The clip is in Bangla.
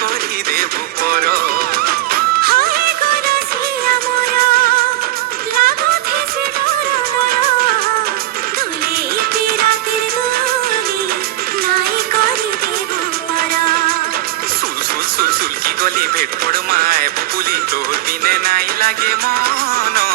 করি দেব পর। সুলসুল সুলসুল কি গলি ভেট পড় মায় বুকুলি তোর বিনে নাই লাগে মন।